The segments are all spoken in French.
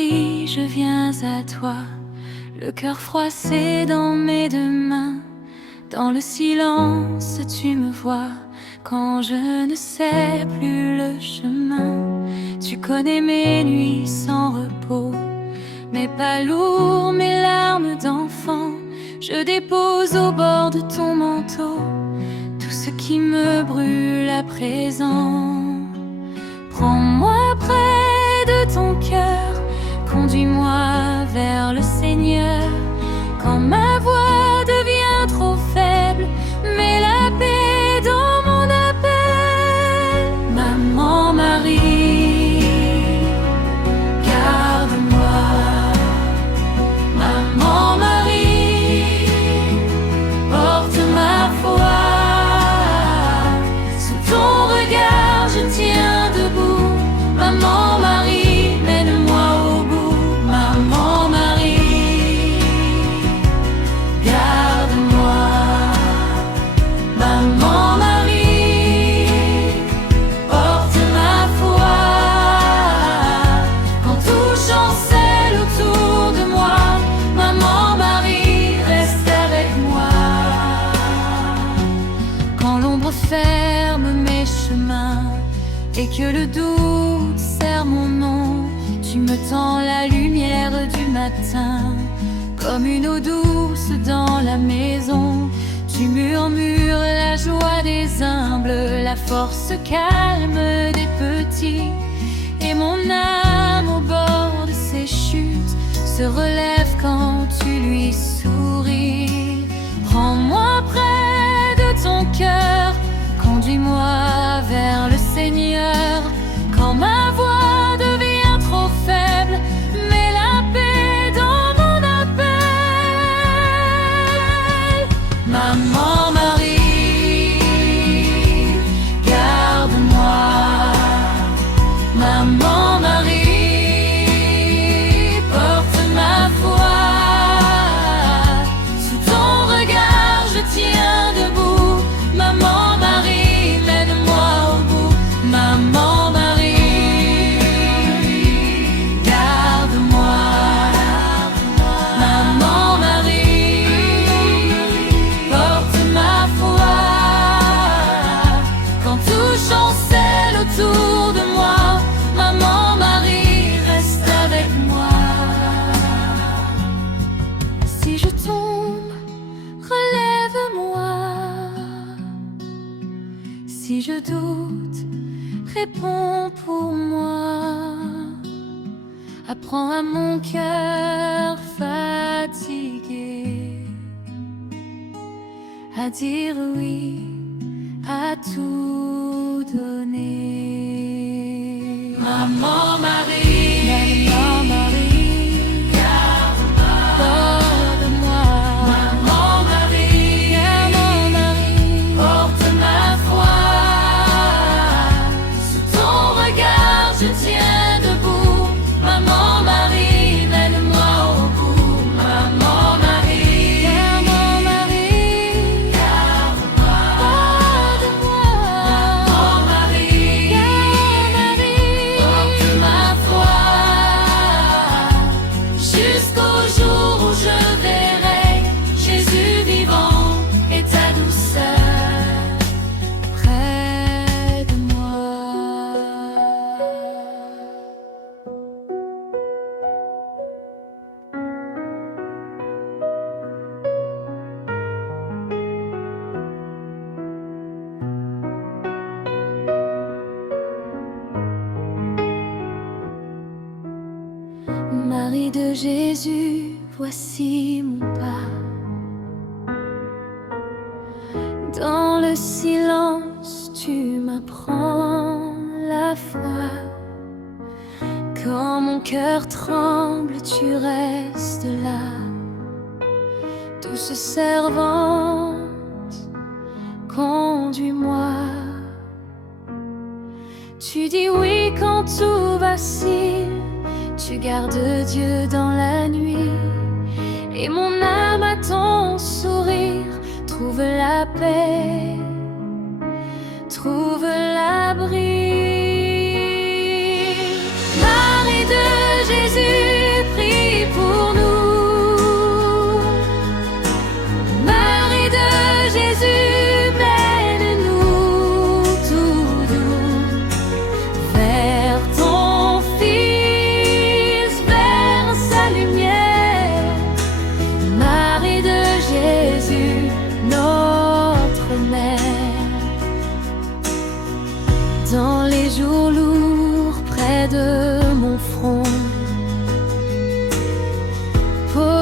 Marie, je viens à toi, le cœur froissé dans mes deux mains. Dans le silence, tu me vois quand je ne sais plus le chemin. Tu connais mes nuits sans repos, mes pas lourds, mes larmes d'enfant. Je dépose au bord de ton manteau tout ce qui me brûle à présent. Prends-moi près de ton cœur, conduis-moi vers le Seigneur. Quand ma voix devient trop faible, mets la paix dans mon appel. Maman Marie, garde-moi. Maman Marie, porte ma foi. Sous ton regard je tiens debout. Maman Marie, mène-moi au bout. Maman Marie, garde-moi. Maman Marie, porte ma foi. Quand tout chancelle autour de moi, Maman Marie, reste avec moi. Quand l'ombre ferme mes chemins et que le doute serre mon nom, tu me tends la lumière du matin, comme une eau douce dans la maison. Tu murmures la joie des humbles, la force calme des petits. Et mon âme au bord de ses chutes se relève quand tu lui souris. Prends-moi près de ton cœur, conduis-moi vers le Seigneur. Quand ma voix devient trop faible, mets la paix dans mon appel. Maman Marie, garde-moi. Maman Marie, porte ma foi. Sous ton regard je tiens debout. Maman Marie, mène-moi au bout. Maman Marie, garde-moi. Maman Marie, porte ma foi. Quand tout chancelle autour de moi, Maman Marie, reste avec moi. Si je tombe, relève-moi. Si je doute, réponds pour moi. Apprends à mon cœur fatigué à dire oui, à tout donner. Maman Marie, Maman Marie, garde-moi, porte-moi. Maman Marie, Maman Marie, porte ma foi. Sous ton regard je tiens debout. Maman Marie, mène-moi au bout. Maman Marie, Maman Marie, garde-moi, porte-moi. Maman Marie, Marie, porte ma foi. Jusqu'au jour où je verrai Jésus vivant et ta douceur près de moi. Marie de Jésus, voici mon pas. Dans le silence, tu m'apprends la foi. Quand mon cœur tremble, tu restes là. Douce servante, conduis-moi. Tu dis oui quand tout vacille. Tu gardes Dieu dans la nuit. Et mon âme à ton sourire trouve la paix, trouve l'abri. Marie de Jésus,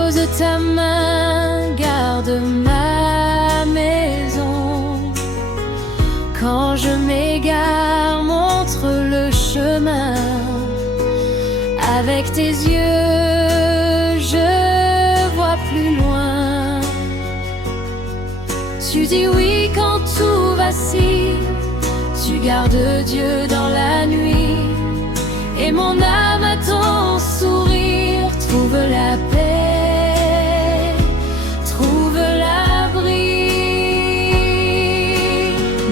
Pose ta main, garde ma maison. Quand je m'égare, montre le chemin. Avec tes yeux, je vois plus loin. Tu dis oui quand tout vacille. Tu gardes Dieu dans la nuit. Et mon âme à ton sourire trouve la paix, trouve l'abri.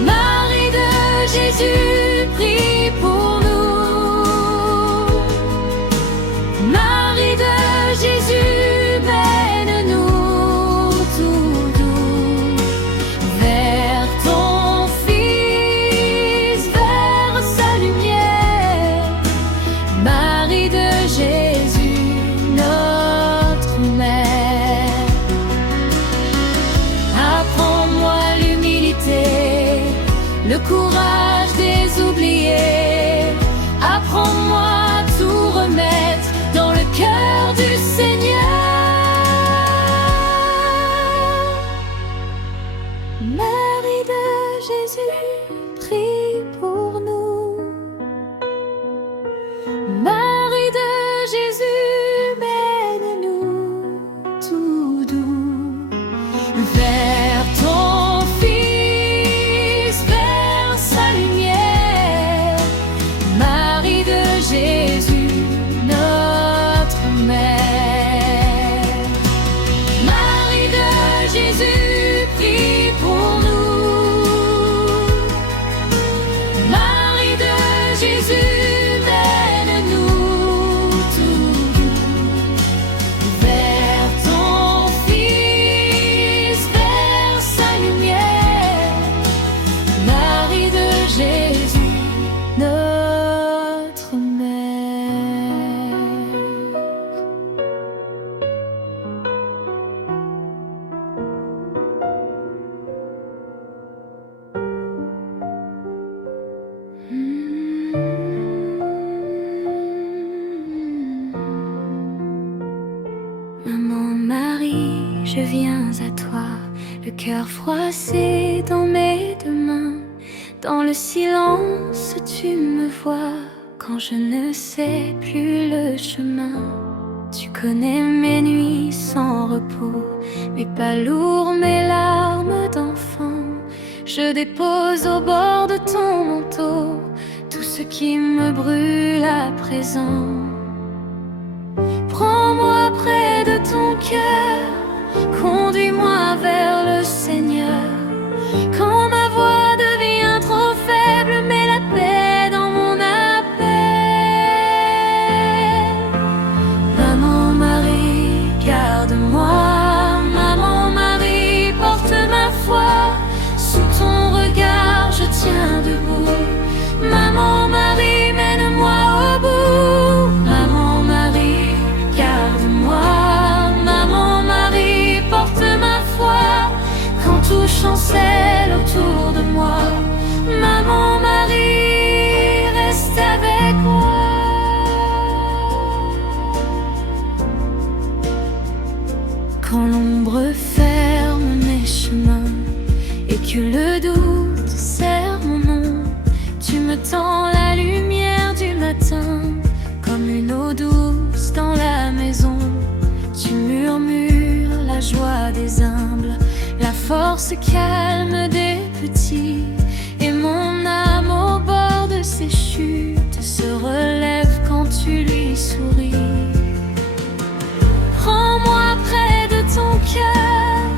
Marie de Jésus, prie pour nous. Marie de Jésus, mène-nous tout doux vers ton Fils, vers sa lumière. Marie de Jésus, notre mère. Apprends-moi l'humilité, le courage des oubliés. Apprends-moi à tout remettre dans le cœur du Seigneur. Marie de Jésus, prie pour nous. Marie de Jésus, mène-nous tout doux vers ton Fils, vers sa lumière. Marie de Jésus, notre mère. Marie de Jésus, prie pour nous. Marie de Jésus, mène-nous tout doux vers ton Fils, vers sa lumière. Marie de Jésus, notre mère. Maman Marie, je viens à toi, le cœur froissé dans mes deux mains. Dans le silence, tu me vois quand je ne sais plus le chemin. Tu connais mes nuits sans repos, mes pas lourds, mes larmes d'enfant. Je dépose au bord de ton manteau tout ce qui me brûle à présent. Prends-moi près de ton cœur, conduis-moi vers le Seigneur. Quand ma voix devient trop faible, mets la paix dans mon appel. Maman Marie, garde-moi. Maman Marie, porte ma foi. Sous ton regard, je tiens debout. Maman Marie, mène-moi au bout. Maman Marie, garde-moi. Maman Marie, porte ma foi. Quand tout chancelle autour de moi, Maman Marie, reste avec moi. Quand l'ombre ferme mes chemins et que le doute serre mon nom, tu me tends la lumière du matin comme une eau douce dans la maison. Tu murmures la joie des humbles, la force calme des petits. Et mon âme au bord de ses chutes se relève quand tu lui souris. Prends-moi près de ton cœur,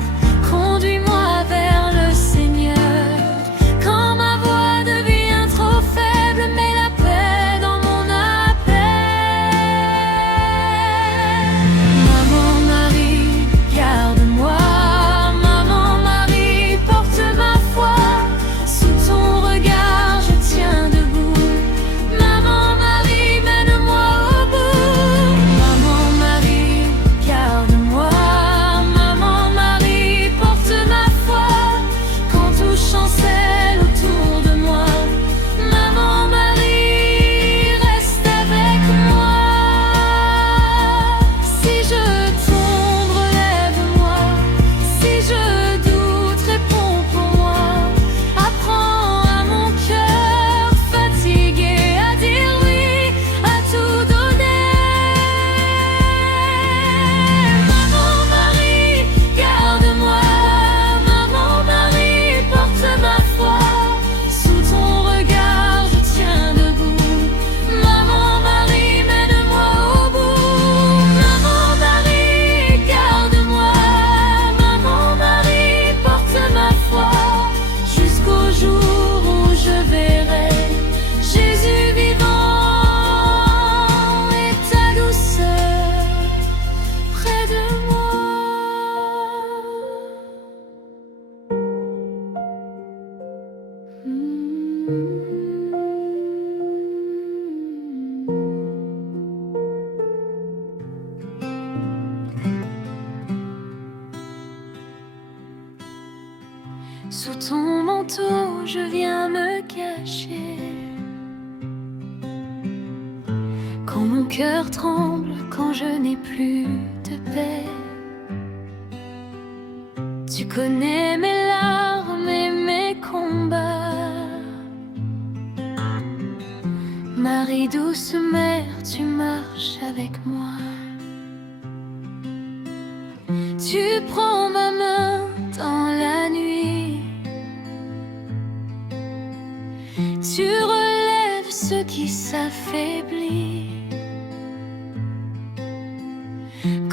conduis-moi vers le Seigneur. Quand ma voix devient trop faible, mets la paix dans mon appel. Maman Marie, garde-moi. Maman Marie, porte ma foi. Sous ton manteau, je viens me cacher. Quand mon cœur tremble, quand je n'ai plus de paix. Tu connais mes larmes et mes combats. Marie douce mère, tu marches avec moi. Tu prends ma main dans la nuit. Tu relèves ce qui s'affaiblit.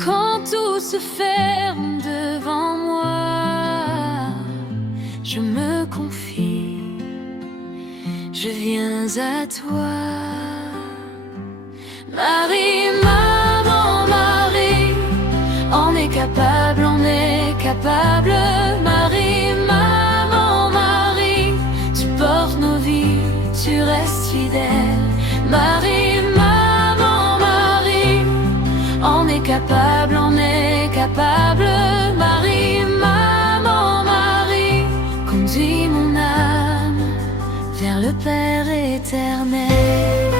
Quand tout se ferme devant moi, je me confie, je viens à toi. Marie, maman, Marie, on est capable, on est capable. Marie, maman, Marie, tu portes nos vies, tu restes fidèle. Marie, maman, Marie, on est capable, on est capable. Marie, maman, Marie, conduis mon âme vers le Père éternel.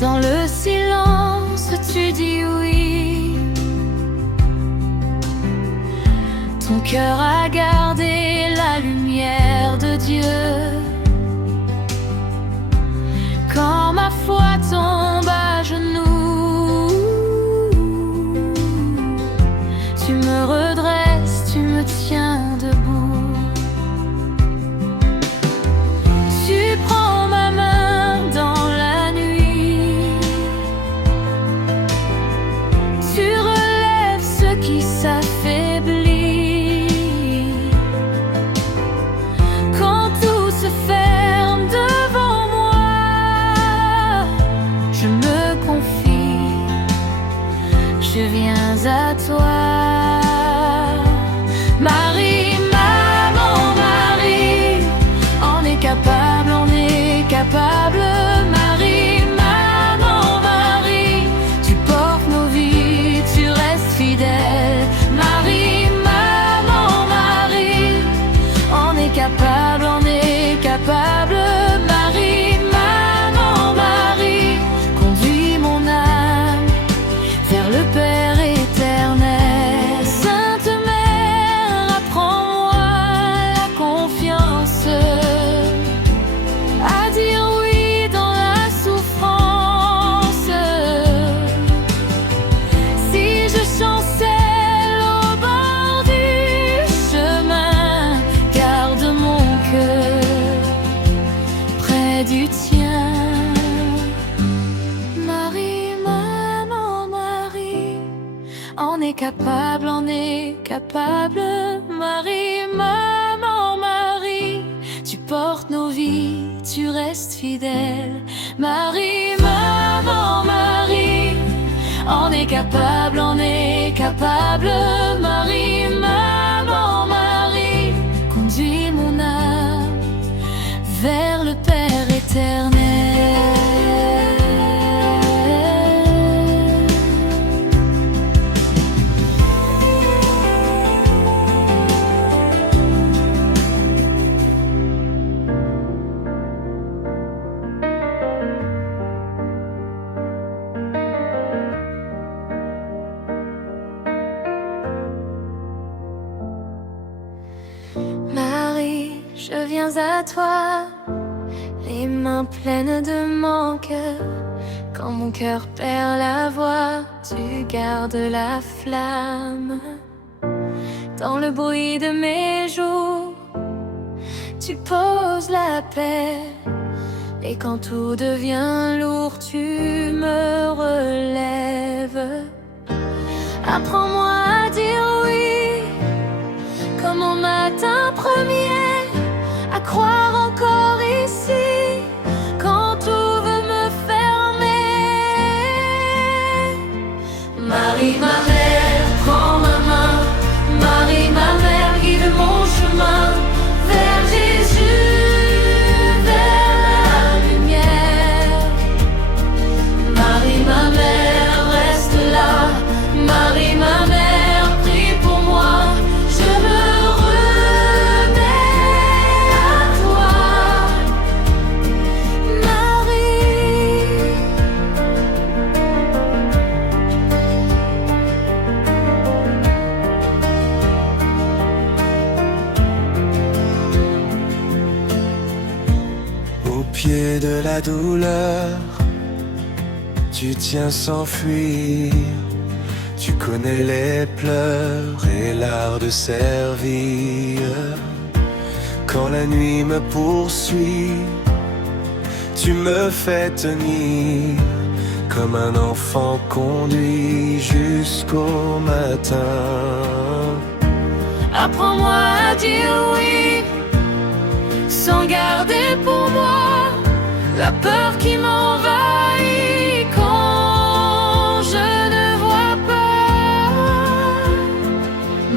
Dans le silence, tu dis oui. Ton cœur a gardé la lumière de Dieu. Quand ma foi tombe à genoux, tu me redresses, tu me tiens debout. Tu prends ma main dans la nuit. Tu relèves ce qui s'affaiblit. Quand tout se ferme devant moi, je me confie, je viens à toi. Marie, maman, Marie, on est capable, on est capable. Marie, maman, Marie, tu portes nos vies, tu restes fidèle. Marie, maman, Marie, on est capable, on est capable. Marie, maman, Marie, conduis mon âme vers le Père éternel. Sainte Mère, apprends-moi la confiance, à dire oui dans la souffrance. Si je chancelle au bord du chemin, garde mon cœur près du tien. Marie, maman, Marie, on est capable, on est capable. Marie, maman, Marie, tu portes nos vies, tu restes fidèle. Marie, maman, Marie, on est capable, on est capable. Marie, maman, Marie, conduis mon âme vers le Père éternel. Marie, je viens à toi, les mains pleines de mon cœur. Quand mon cœur perd la voix, tu gardes la flamme. Dans le bruit de mes jours, tu poses la paix. Et quand tout devient lourd, tu me relèves. Apprends-moi à dire oui, comme au matin premier, à croire encore ici, quand tout veut me fermer. Marie, ma mère, prends ma main. Marie, ma mère, guide mon chemin vers Jésus, vers la lumière. Marie, ma mère, reste là. Au pied de la douleur, tu tiens sans fuir. Tu connais les pleurs et l'art de servir. Quand la nuit me poursuit, tu me fais tenir comme un enfant conduit jusqu'au matin. Apprends-moi à dire oui, sans garder pour moi la peur qui m'envahit quand je ne vois pas.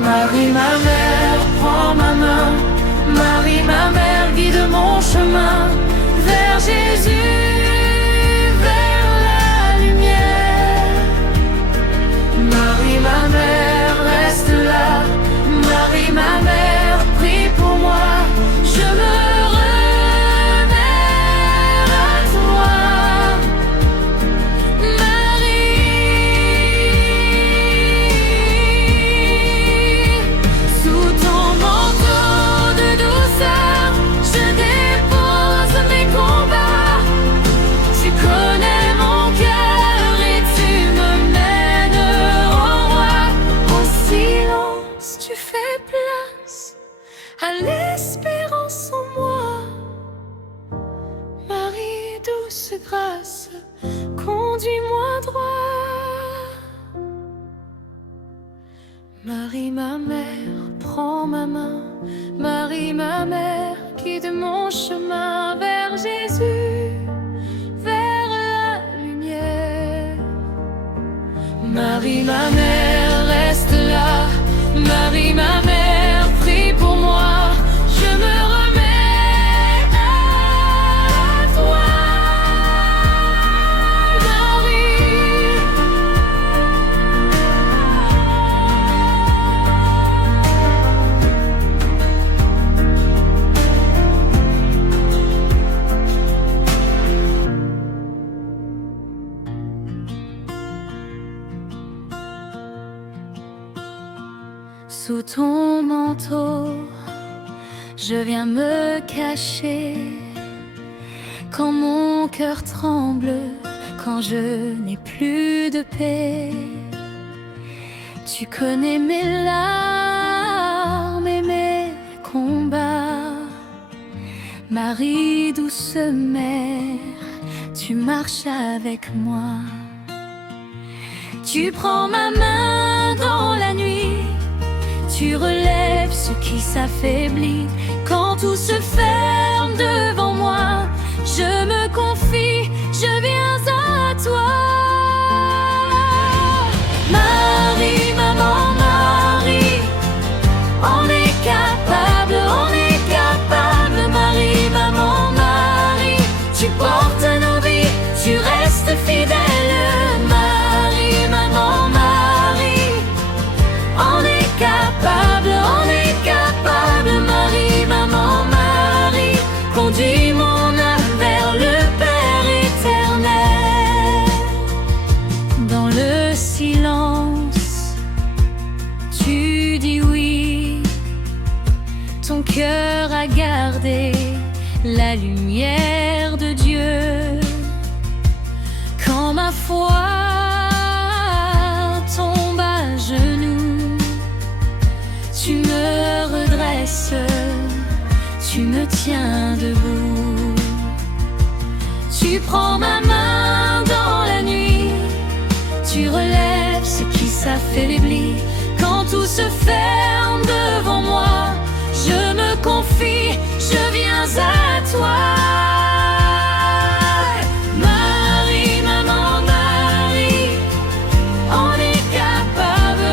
Marie, ma mère, prends ma main. Marie, ma mère, guide mon chemin vers Jésus, vers la lumière. Marie, ma mère, reste là. Marie, ma mère, prie pour moi. Je me remets à toi. Marie, sous ton manteau de douceur, je dépose mes combats. Tu connais mon cœur et tu me mènes au roi. Au silence, tu fais place à l'espérance en moi. Marie, douce grâce, conduis-moi droit. Marie, ma mère, prends ma main. Marie, ma mère, guide mon chemin vers Jésus, vers la lumière. Marie, ma mère, reste là. Marie, ma mère, prie pour moi. Je me remets à toi. Marie, sous ton manteau, je viens me cacher quand mon cœur tremble, quand je n'ai plus de paix. Tu connais mes larmes et mes combats. Marie, douce mère, tu marches avec moi. Tu prends ma main dans la nuit. Tu relèves ce qui s'affaiblit. Quand tout se ferme devant moi, je me confie, je viens à toi. Marie, maman, Marie, on est capable, Marie, maman, Marie, tu portes nos vies, tu restes fidèle. Marie, maman, Marie, on est capable, Marie, maman, Marie, conduis mon âme vers le Père éternel. Dans le silence, tu dis oui, ton cœur a gardé la lumière de Dieu. Quand ma foi tombe à genoux, tu me redresses, tu me tiens debout. Tu prends ma main dans la nuit, tu relèves ce qui s'affaiblit. Quand tout se ferme devant moi, je me confie, je viens à toi. Marie, maman, Marie, on est capable,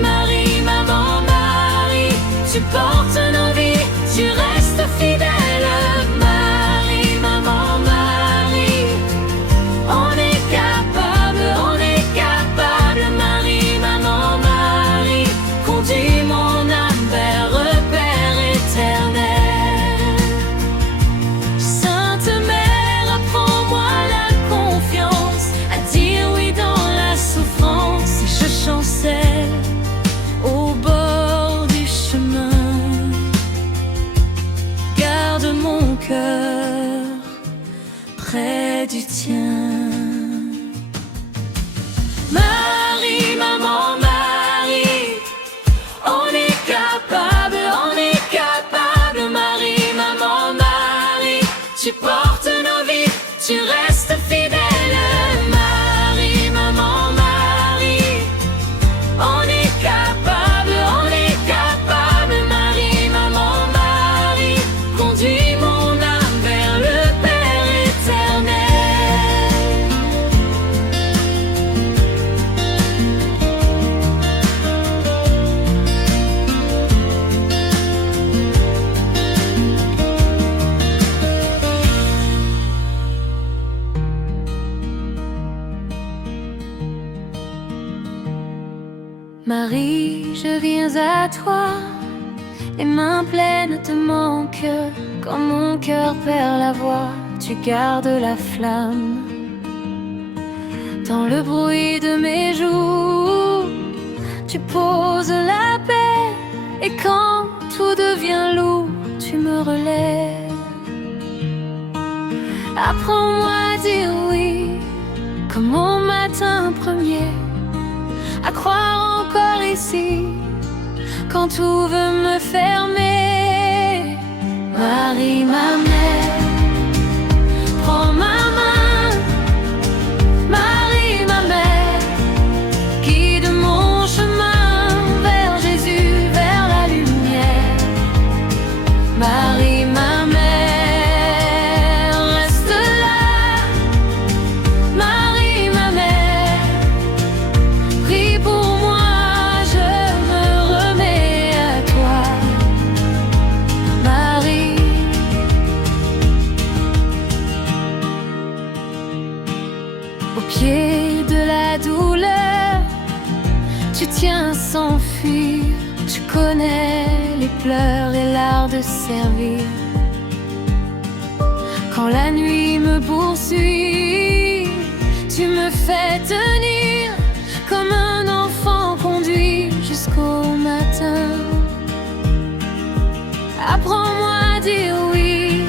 Marie, maman, Marie, tu portes nos vies, tu restes fidèle. Marie, maman, Marie, on est capable, Marie, maman, Marie, près du tien. Marie, maman, Marie, on est capable, Marie, maman, Marie, tu portes nos vies, tu restes fidèle. Marie, maman, Marie, on est capable, Marie, maman, Marie, conduis mon âme vers le Père éternel. Marie, je viens à toi, les mains pleines de mon cœur. Quand mon cœur perd la voix, tu gardes la flamme. Dans le bruit de mes joues, tu poses la paix. Et quand tout devient lourd, tu me relèves. Apprends-moi à dire oui, comme au matin premier, à croire encore ici, quand tout veut me fermer. Marie, ma mère, prends ma main. Marie, ma mère, guide mon chemin vers Jésus, vers la lumière. Marie, ma mère, reste là. Marie, ma mère, prie pour moi, je me remets à toi. Marie, au pied de la douleur, tu tiens sans fuir. Tu connais les pleurs et l'art de servir. Quand la nuit me poursuit, tu me fais tenir comme un enfant conduit jusqu'au matin. Apprends-moi à dire oui,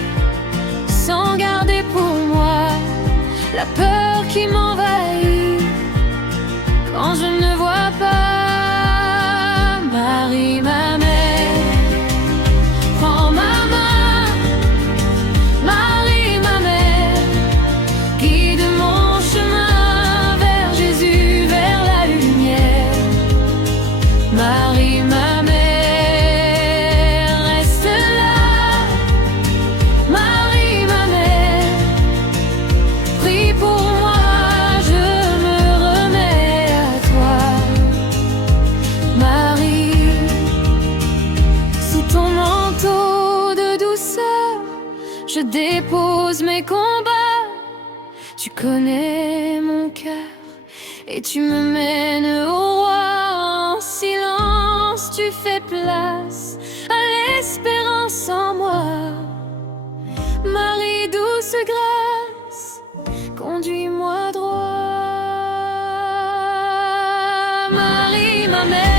sans garder pour moi la peur qui m'envahit quand je ne vois pas. Marie, ma mère, prends ma main. Marie, ma mère, guide mon chemin vers Jésus, vers la lumière. Marie, ma mère, reste là. Marie, ma mère, prie pour moi, je me remets à toi. Marie, sous ton manteau de douceur, je dépose mes combats. Tu connais mon cœur et tu me mènes au roi. En silence, tu fais place à l'espérance en moi. Marie, douce grâce, conduis-moi droit. Marie, ma mère,